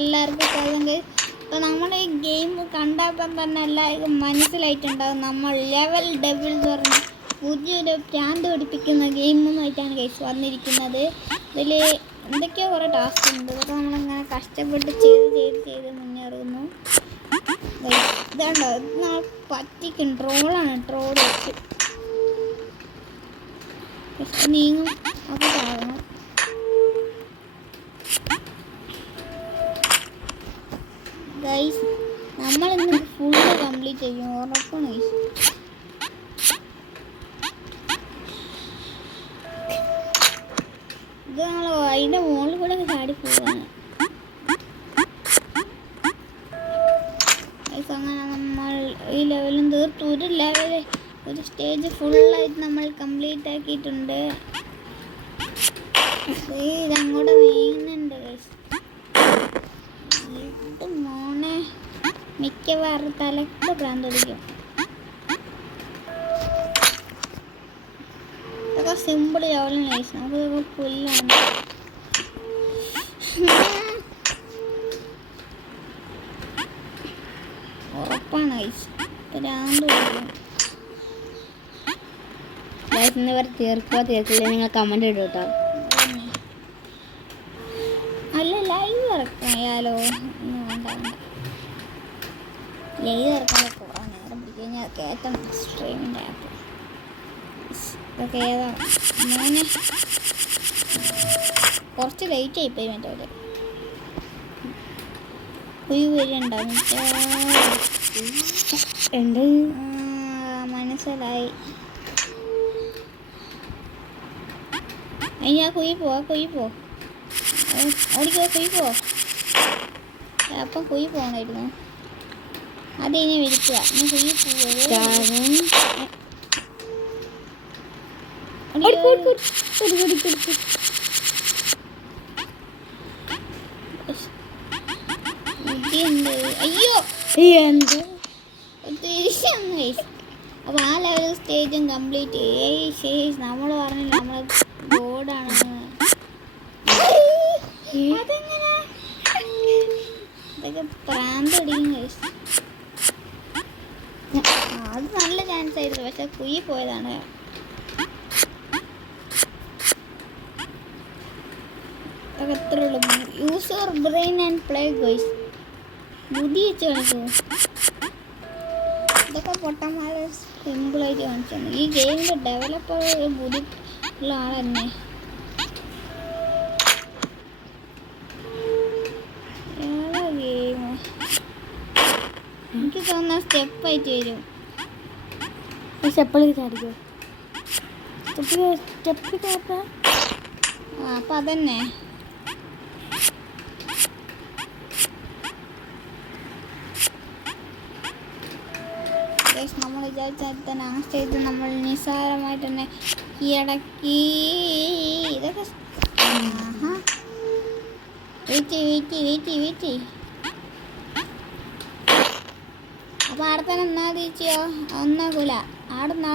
എല്ലാവർക്കും സ്വാഗതം. അപ്പോൾ നമ്മുടെ ഈ ഗെയിം കണ്ടപ്പോൾ തന്നെ എല്ലാവർക്കും മനസ്സിലായിട്ടുണ്ടാകും. നമ്മൾ ലെവൽ ഡെവിൾ എന്ന് പറഞ്ഞ പുതിയൊരു പ്രാന്ത് പഠിപ്പിക്കുന്ന ഗെയിമുമായിട്ടാണ് ഗൈസ് വന്നിരിക്കുന്നത്. ഇതിൽ എന്തൊക്കെയോ കുറേ ടാസ്ക് ഉണ്ട്. അതൊക്കെ നമ്മളിങ്ങനെ കഷ്ടപ്പെട്ട് ചെയ്ത് മുന്നേറുന്നു. ഇതുണ്ടോ, ഇത് നമ്മൾ പറ്റിക്കും. ട്രോളാണ്, ട്രോൾ വെച്ച് നീങ്ങും ഒക്കെ കാണണം. ഗൈസ് നമ്മളിന്ന് ഫുള്ള് കംപ്ലീറ്റ് ചെയ്യും, ഉറപ്പാണ് ഗൈസ്. ഇത് നമ്മൾ അതിൻ്റെ മുകളിൽ കൂടെ ചാടി പോവാണ് ഗൈസ്. അങ്ങനെ നമ്മൾ ഈ ലെവലും തീർത്തു. ഒരു സ്റ്റേജ് ഫുള്ളായിട്ട് നമ്മൾ കംപ്ലീറ്റ് ആക്കിയിട്ടുണ്ട്. ഇതങ്ങോട്ട് നീങ്ങുന്നുണ്ട് ഗൈസ്. മോനെ മിക്കവാറും തലക്ക് പ്രാന്ത് പിടിക്കും. ഇതൊക്കെ സിമ്പിൾ ലെവലും ഗൈസ്. നമുക്കിതൊക്കെ പുല്ലാണ്. ഉറപ്പാണ് ഗൈസ്, പ്രാന്ത് പിടിക്കും. ഇവർ തീർക്കില്ല, നിങ്ങൾ കമന്റ് ഇടും കേട്ടോ. അല്ല, ലൈവ് ഇറക്കായാലോ? ലൈവ് ഇറക്കാൻ കുറേ നേരം പിടിക്കും. ഞാൻ കയറ്റണം സ്ട്രീമിൻ്റെ ആപ്പ്. ഇതൊക്കെ ഏതാ മോനെ, കുറച്ച് ലേറ്റ് ആയിപ്പോയി. മറ്റേ കുയു വരുന്നുണ്ടാവും. മനസ്സിലായി. ഞാൻ കുയി പോ ഓടിക്കോ, കുയി പോ. അപ്പം കുയി പോകണമായിരുന്നു. അത് ഇനി വിളിക്കുക. ഞാൻ കുയി അയ്യോ എന്ത് അപ്പോൾ ആ ലെവൽ സ്റ്റേജും കംപ്ലീറ്റ്. നമ്മൾ പറഞ്ഞില്ല നമ്മൾ ബോർഡാണെന്ന്. അതെങ്ങനെ ഇതൊക്കെ പ്രാന്ത് പിടിക്കും ഗൈസ്. അത് നല്ല ചാൻസ് ആയിരുന്നു, പക്ഷെ കുയി പോയതാണ്. അതൊക്കെ എത്ര ഉള്ളു. Use your brain and play guys. ബുദ്ധി വെച്ച് കാണിക്കൂ. ഇതൊക്കെ പൊട്ടന്മാരെ സിമ്പിളായിട്ട് കാണിച്ചാണ്. ഈ ഗെയിമിൻ്റെ ഡെവലപ്പർ ഒരു ബുദ്ധി ഉള്ള ആൾ തന്നെ. ഗെയിം എനിക്ക് തോന്നുന്ന സ്റ്റെപ്പായിട്ട് വരും. സ്റ്റെപ്പിലേക്ക് ചാടിക്കോ. സ്റ്റെപ്പ് അപ്പം അതന്നെ. നമ്മൾ വിചാരിച്ചാൽ തന്നെ ആ സ്റ്റേജ് നമ്മൾ നിസ്സാരമായിട്ട് തന്നെ കീഴടക്കി. ഇതൊക്കെ വെയിറ്റ്. അപ്പോൾ അവിടെ തന്നെ എന്നാ തീച്ചിയോ ഒന്നാകൂല. ആടുന്നോ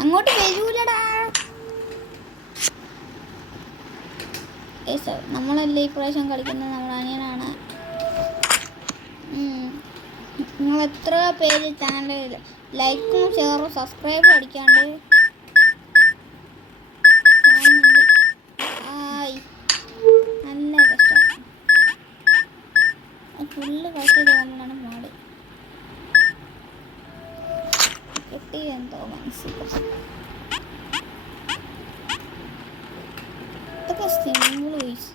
അങ്ങോട്ട് വരൂലടാ. നമ്മളല്ലേ ഈ പ്രാവശ്യം കളിക്കുന്നത്, നമ്മുടെ അനിയനാണ്. നിങ്ങൾ എത്ര പേര് ചാനൽ ലൈക്കും ഷെയറും സബ്സ്ക്രൈബും അടിക്കാണ്ട് നല്ല കഷ്ടം. ഫുള്ള് കഷ്ട തോന്നാണ് മോള് കിട്ടിയെന്തോ മനസ്സിലായി. ഇതൊക്കെ സിമ്പിൾ വോയിസ്.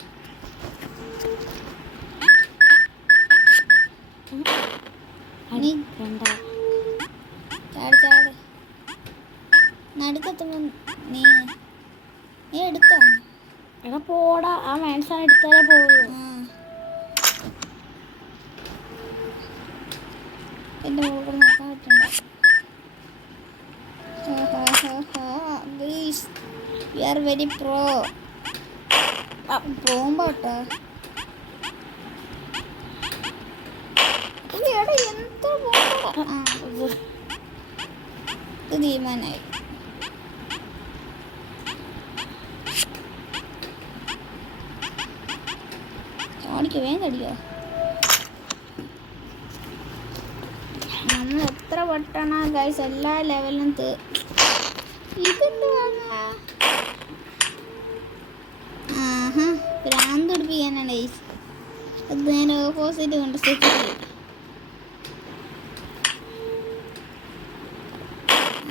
ചാട് നടുക്കെത്തുമ്പോ നീ എടുത്തോ. എടാ പോടാ, ആ മനസ്സാണ് എടുത്താലേ പോകുള്ളൂ. എൻ്റെ മുകളിൽ നോക്കാൻ പറ്റണ്ട. We are very pro. പോകുമ്പോ കേട്ടോ എന്താ തീരുമാനമായി. ഓടിക്കോ, വേഗം കടിക്കോ. നമ്മൾ എത്ര പൊട്ടണ ഗൈസ് എല്ലാ ലെവലും ഇതെന്തുവാ? ആഹാ, ഭ്രാന്ത് പിടിപ്പിക്കാനാണ് ഗൈസ്. അത് നേരെ ഓപ്പോസിറ്റ് കൊണ്ട് സെറ്റ് ചെയ്യും.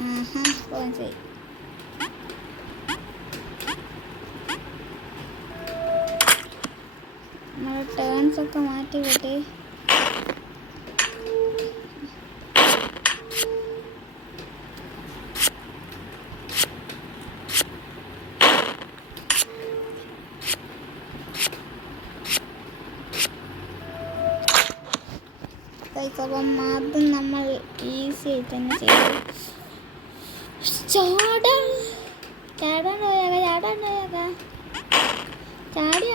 ആഹാ, പോയി. നമ്മൾ ടേൺസ് ഒക്കെ മാറ്റി വിട്ടേ. അപ്പം അത് നമ്മൾ ഈസി ആയിട്ട് തന്നെ ചെയ്തു. ചാടിയ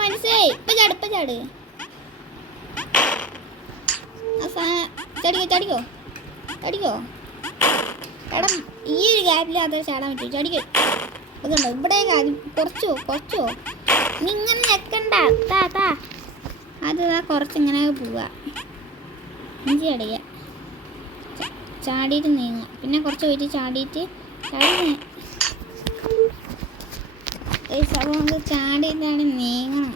മനസ്സിലായി. ഇപ്പൊ ചാട്. ചടിക്കോ എടാ, ഈ ഒരു ഗ്യാപ്പിൽ അത് ചാടാൻ പറ്റും. ചടിക്കോ. അതുണ്ടോ ഇവിടെ കുറച്ചോ നിങ്ങനെ ഞെക്കണ്ട. അത് കുറച്ചിങ്ങനെ പോവുക. ഇഞ്ചി അടയുക, ചാടിയിട്ട് നീങ്ങുക, പിന്നെ കുറച്ച് പോയിട്ട് ചാടിയിട്ട് നമുക്ക് ചാടിയിട്ടാണ് നീങ്ങണം.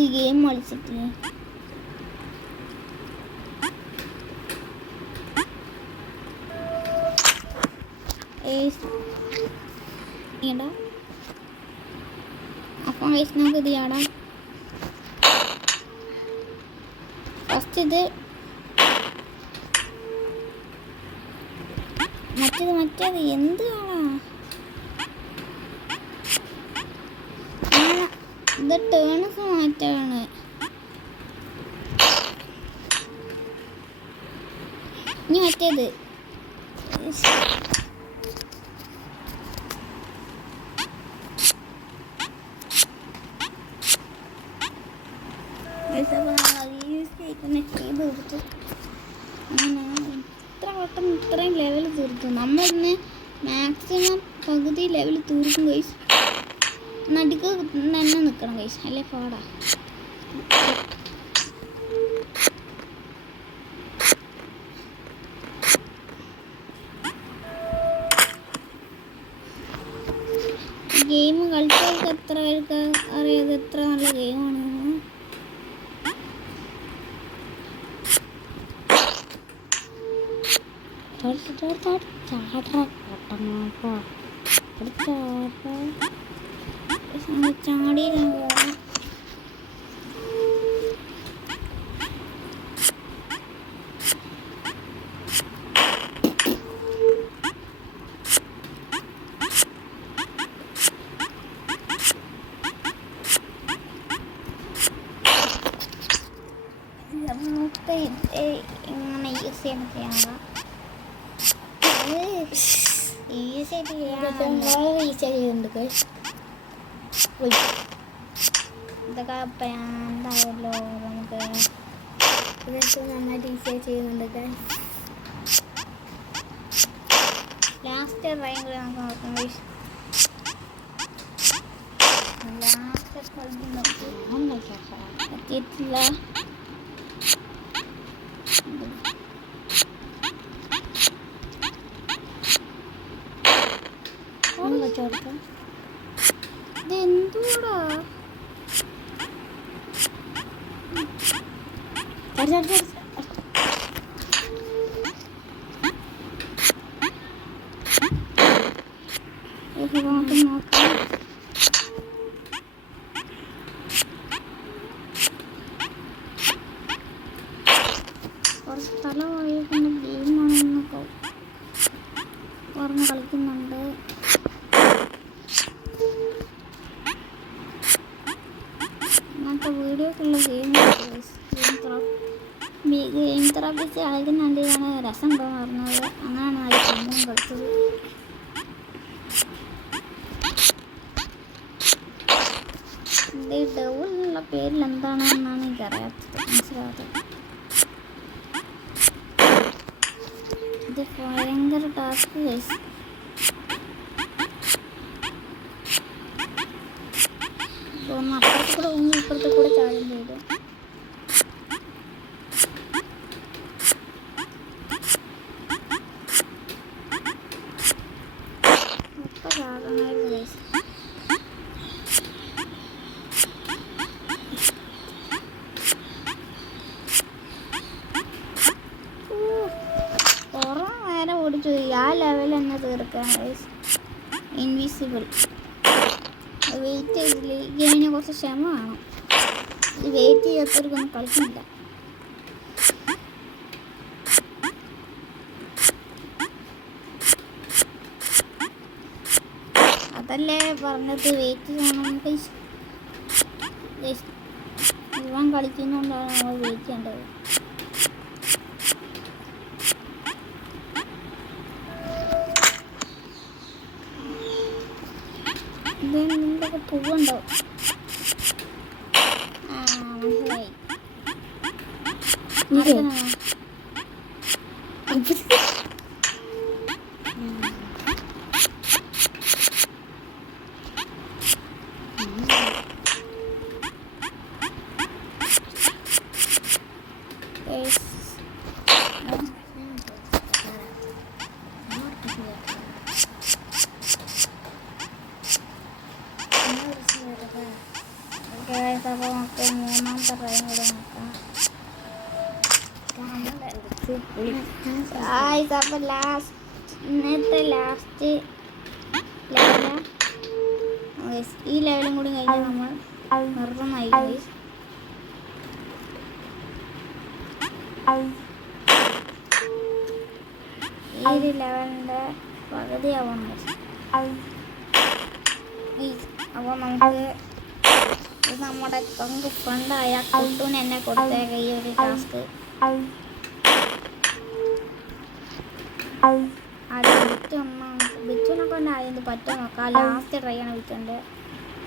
ഈ ഗെയിം കളിച്ചിട്ട് അപ്പം നമുക്ക് ഇത് ചാടാം. ഫസ്റ്റ് ഇത് മറ്റേത് എന്താണ് ഇത്? ടേൺസ് മാറ്റാണ്. ഇനി മറ്റേത് ചെയ്ത് കൊടുത്തു. അങ്ങനെ ഇത്ര വട്ടം ഇത്രയും ലെവൽ തീർത്തു. നമ്മളിന്ന് മാക്സിമം പകുതി ലെവൽ തീർക്കും ഗൈസ്. നടുക്ക് തന്നെ നിൽക്കണം ഗൈസ്, അല്ലേ പാടാ. ഗെയിം കളിച്ചവർക്ക് എത്ര പേർക്ക് അറിയാതെ എത്ര നല്ല ഗെയിമാണ്. ചാടിയില്ല പോകാം. ഇങ്ങനെ യൂസ് ചെയ്യാനുള്ള ഈസിയായിട്ട് ചെയ്യുന്നുണ്ട്. ഇതൊക്കെ എന്തായാലോ നമുക്ക് ഇതൊക്കെ നന്നായിട്ട് ഈസിയായി ചെയ്യുന്നുണ്ട്. ലാസ്റ്റ് ട്രൈയും കൂടി നമുക്ക് നോക്കാം. ലാസ്റ്റ് എത്തിയിട്ടില്ല. ഇതെന്തൂടാ നോക്കാം. കുറച്ച് സ്ഥലമായി ഗെയിമാണെന്നൊക്കെ പറഞ്ഞ് കളിക്കുന്നുണ്ട്. അങ്ങനത്തെ വീഡിയോക്കുള്ള ഗെയിം തെറാപ്പിസ്റ്റ് കളിക്കുന്നുണ്ട്. ഞാൻ രസം ഉണ്ടോയെന്ന് പറഞ്ഞത്. അങ്ങനെയാണ് ആ സംഭവം കളിച്ചത്. ഇത് ഡെവിലുള്ള പേരിൽ എന്താണെന്നാണ് എനിക്കറിയാത്തത്, മനസ്സിലാകാത്തത്. ഇത് ഭയങ്കര ടാസ്ക് ഗൈസ്. ഒന്ന് അപ്പുറത്ത് കൂടെ ഒന്ന് ഇപ്പുറത്ത് കൂടെ ചാടും ചെയ്തു. ഇപ്പം ചാടണമായിരുന്നു ഗൈസ്. കുറേ നേരം ഓടിച്ചു ആ ലെവൽ തന്നെ തീർക്കാൻ ഗൈസ്. ഇൻവിസിബിൾ വെയിറ്റ് ചെയ്തില്ല. ഈ ഗെയിമിന് കുറച്ച് ക്ഷമ വേണം. ഇത് വെയിറ്റ് ചെയ്യാത്തവർക്കൊന്നും കളിക്കുന്നില്ല. അതല്ലേ പറഞ്ഞത് വെയിറ്റ് ചെയ്യണം. ഇവൻ കളിക്കുന്നതുകൊണ്ടാണ് നമ്മൾ വെയിറ്റ് ചെയ്യേണ്ടത്. ഇതിൻ്റെയൊക്കെ പൂവുണ്ടോ? മനസ്സിലായി. അപ്പോൾ നമുക്ക് മൂന്നാമത്തെ ട്രെയിൻ കൂടെ നോക്കാം. അപ്പോൾ ഇന്നത്തെ ലാസ്റ്റ് ലെവലാണ്. ഈ ലെവലും കൂടി കഴിഞ്ഞാൽ നമ്മൾ നിർത്തുന്നതായി. ഈ ഒരു ലെവലിൻ്റെ പകുതിയാവണം. അപ്പോൾ നമുക്ക് ഇത് നമ്മുടെ പങ്ക് ഫണ്ടായ കുട്ടൂന് എന്നെ കൊടുത്തേക്ക ഈ ഒരു ടാസ്ക്. അത് ബിറ്റുനെ കൊണ്ടായത് പറ്റുമോ നോക്കാം. ലാസ്റ്റ് ട്രൈ ആണ് ബിറ്റുൻ്റെ.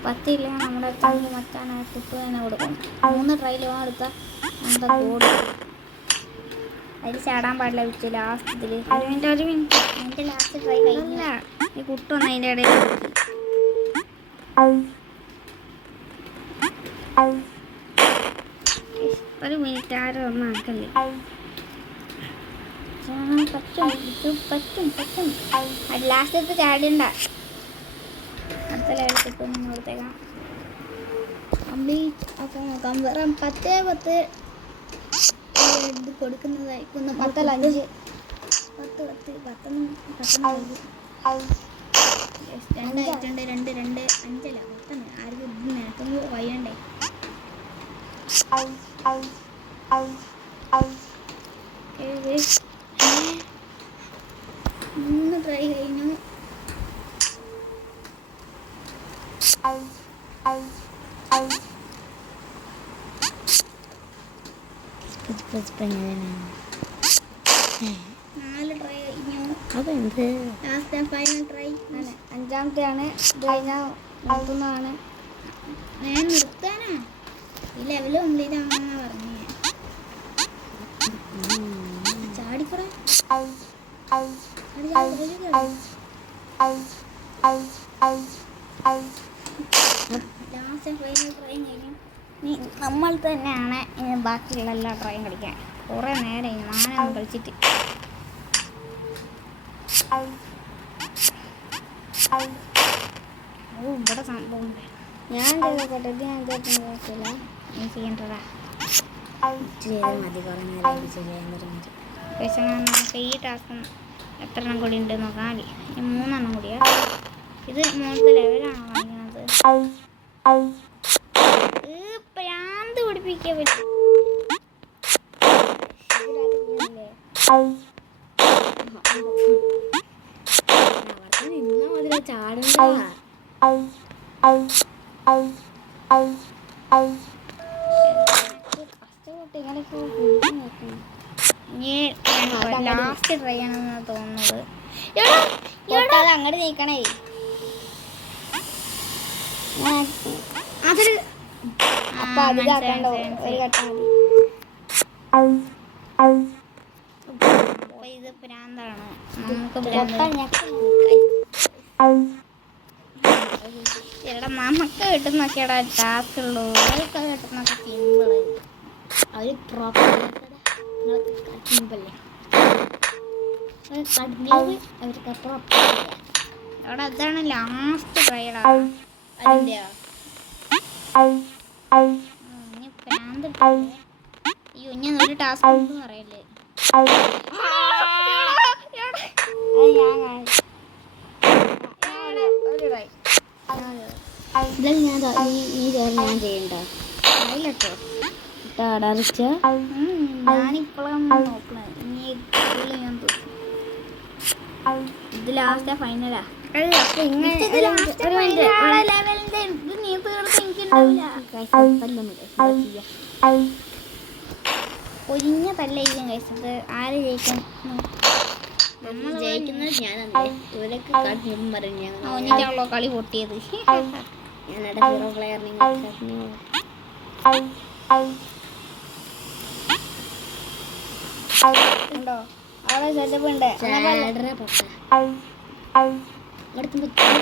പറ്റില്ലെങ്കിൽ നമ്മുടെ പങ്ക് മറ്റാണ് കുട്ടു തന്നെ കൊടുക്കണം. 3 ട്രൈയിൽ എടുത്താൽ എന്താ കൂടി അതിൽ ചാടാൻ പാടില്ല. ബിറ്റു ലാസ്റ്റ് ഇതിൽ 1 മിനിറ്റ് എൻ്റെ ലാസ്റ്റ് ട്രൈ കഴിഞ്ഞില്ല. ഈ കുട്ടു ഒന്ന് അതിൻ്റെ ഇടയിൽ ഒരു മിനിറ്റ് ആരും ഒന്നും ആക്കല്ലേ. പറ്റും അത് ലാസ്റ്റ് എടുത്ത് ചാടിയണ്ട. അടുത്ത ലെവൽ കിട്ടും കൊടുത്തേക്കാം. കംപ്ലീറ്റ് അപ്പോൾ നോക്കാം. വെറും 10 ഇത് കൊടുക്കുന്നതായിരിക്കും. 10 5 2 5 10 ആർക്കും ഇത് നിനക്കൊന്നും വയ്യണ്ടേ. 3 ട്രൈ കഴിഞ്ഞു. നാല് ട്രൈ കഴിഞ്ഞു. അതെന്ത് ലാസ്റ്റ് ഫൈനൽ ട്രൈ ആണ്. 5ാമത്തെയാണ്. ഇത് കഴിഞ്ഞാൽ നിർത്തുന്നതാണ്. ഞാൻ നിർത്താനാ ഈ ലെവല് കംപ്ലീറ്റ് ആവണമെന്നാ പറഞ്ഞേ. ചാടിക്കുറേ ലാസ്റ്റ് ഫൈനൽ ട്രൈ കഴിഞ്ഞു. നമ്മൾ തന്നെയാണ് ബാക്കിയുള്ള എല്ലാ ട്രൈയും കളിക്കാൻ. കുറേ നേരം 4 കളിച്ചിട്ട്. ഇവിടെ സംഭവം ഞാൻ ചെയ്തോട്ടെ. ഇത് ഞാൻ ചെയ്തിട്ടില്ല. നീ ചെയ്യണ്ടടാ. മതി കുറേ നേരം ചെയ്യാൻ പറ്റുന്നത്. പക്ഷേ നമുക്ക് ഈ ടാസ്കും എത്ര എണ്ണം കൂടി ഉണ്ട് നോക്കാം. ഈ 3 എണ്ണം കൂടിയാ. ഇത് 3ാമത്തെ ലെവലാണോ കാണിക്കുന്നത്? പ്രാന്ത് പിടിപ്പിക്കാൻ പറ്റും. ചാടണ്ട. കഷ്ടപ്പെട്ട് ഇങ്ങനെയൊക്കെ ലാസ്റ്റ് ട്രൈ ആണെന്നാ തോന്നുന്നത്. അങ്ങോട്ട് നീക്കണേ. അതൊരു ഇത് പ്രാന്താണോ? നമുക്ക് എടാ നമുക്ക് കിട്ടുന്നൊക്കെയാടാ ടാസ്ക് ഉള്ളൂ. അവർക്ക് കിട്ടുന്നൊക്കെ സിമ്പിള്. അവർ പ്രോപ്പർ സിമ്പിളല്ലേ അവർക്ക് പ്രോപ്പർ. എടാ അതാണ് ലാസ്റ്റ് ട്രയലാ അതിൻ്റെയാ. ഇനി പ്രാന്ത് എടുക്കല്ലേ. അയ്യോ ഞാൻ ഒരു ടാസ്ക് ഒന്നും അറിയില്ലേ. ഇതിൽ ഞാൻ ഈ ചേർന്ന് ഞാൻ ചെയ്യണ്ട അറിയില്ലട്ടോ. അടച്ച ഞാനിപ്പോഴാണ് നോക്കണത്. ഇനി ഇതില് ഞാൻ തോന്നും. ഇത് ലാസ്റ്റ് ഫൈനലാ. ഒരിഞ്ഞ തല്ലായിരിക്കും കഴിച്ചത്. ആര് ജയിക്കും? നമ്മൾ ജയിക്കുന്നത് ഞാനല്ലേ. ഇവരൊക്കെ കാട്ടിയും പറയും ഞാൻ ഒന്നിട്ടാണല്ലോ കളി പൊട്ടിയത്. ഞാനവിടെ ഹീറോ പ്ലെയർ. നിങ്ങൾ ഉണ്ടോ അവിടെ സെറ്റപ്പ് ഉണ്ട്.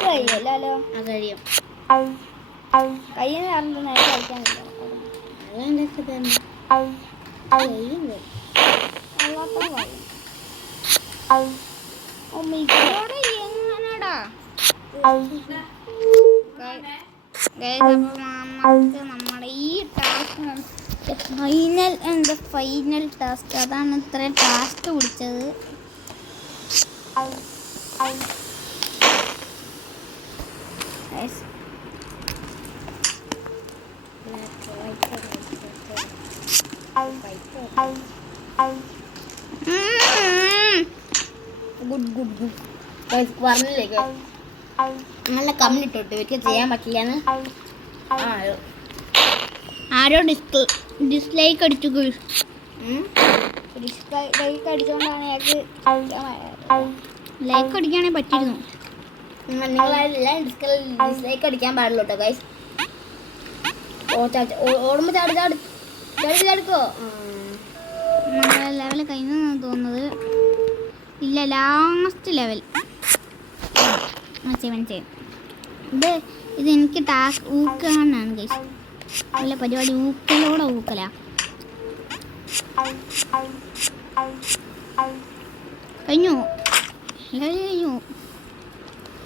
കഴിയല്ലോ. കഴിയും കയ്യിൽ നിന്ന് നേരെ കഴിക്കാനില്ല. എങ്ങനെടാ നമ്മുടെ ഈ ടാസ്ക് ഫൈനൽ ടാസ്ക്. അതാണ് ഇത്ര ടാസ്ക് പിടിച്ചത്. ഗുഡ് ഗുഡ് ഗുഡ് പറഞ്ഞില്ലേ നല്ല കമ്മിട്ടോട്ട് ഇവർക്ക് ചെയ്യാൻ പറ്റില്ലാന്ന് ആരോ ഡിസ്ലൈക്ക് അടിച്ചു. ഡിസ്ലൈക്ക് അടിച്ചുകൊണ്ടാണ് അയാൾക്ക് ലൈക്ക് അടിക്കുകയാണെങ്കിൽ പറ്റിയിരുന്നു. നിങ്ങളെല്ലാം ഡിസ്ലൈക്ക് അടിക്കാൻ പാടില്ല കേട്ടോ ഗൈസ്. ഓടുമ്പോ ചാടി ചാടി ചാടി ചാടിക്കോ. നമ്മളെ ലെവൽ കഴിഞ്ഞെന്നാണ് തോന്നുന്നത്. ഇല്ല ലാസ്റ്റ് ലെവൽ മനസ്സിലായി. ഇത് എനിക്ക് ടാസ്ക് ഊക്കാനാണ് ഗൈസ്. നല്ല പരിപാടി ഊക്കലോടെ ഊക്കലാ. കഴിഞ്ഞു കഴിഞ്ഞു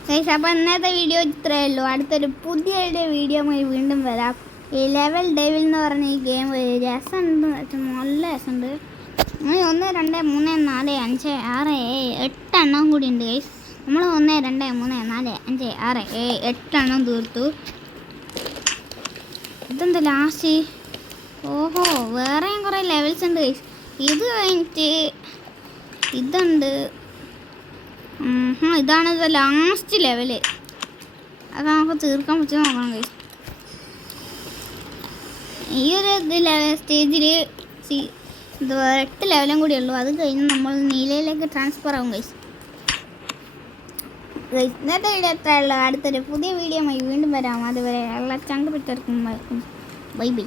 ഗൈസ്. അപ്പോൾ ഇന്നത്തെ വീഡിയോ ഇത്രയേ ഉള്ളൂ. അടുത്തൊരു പുതിയ വീഡിയോയുമായി വീണ്ടും വരാം. ഈ ലെവൽ ഡെവിൽ എന്ന് പറഞ്ഞ ഈ ഗെയിം രസമുണ്ട്, നല്ല രസമുണ്ട്. 1 2 3 4 5 6 7 8 എണ്ണം കൂടി ഉണ്ട് ഗൈസ്. നമ്മൾ 1 2 3 4 5 6 7 8 എണ്ണം തീർത്തു. ഇതെന്താ ലാസ്റ്റ്? ഓഹോ വേറെയും കുറേ ലെവൽസ് ഉണ്ട് ഗൈസ്. ഇത് കഴിഞ്ഞിട്ട് ഇതുണ്ട്. ഇതാണ് ലാസ്റ്റ് ലെവല്. അത് നമുക്ക് തീർക്കാൻ പറ്റുമോ നോക്കണം ഗൈസ്. ഈ ഒരു സ്റ്റേജിൽ 8 ലെവലും കൂടി ഉള്ളൂ. അത് കഴിഞ്ഞ് നമ്മൾ നീലയിലേക്ക് ട്രാൻസ്ഫർ ആവും ഗൈസ്. ഇന്നത്തെ വീഡിയോ എത്ര ഉള്ളൂ. അടുത്തൊരു പുതിയ വീഡിയോയുമായി വീണ്ടും വരാം. അതുവരെ എല്ലാ ചങ്ക് പിറ്റർക്കും ബൈ ബൈ.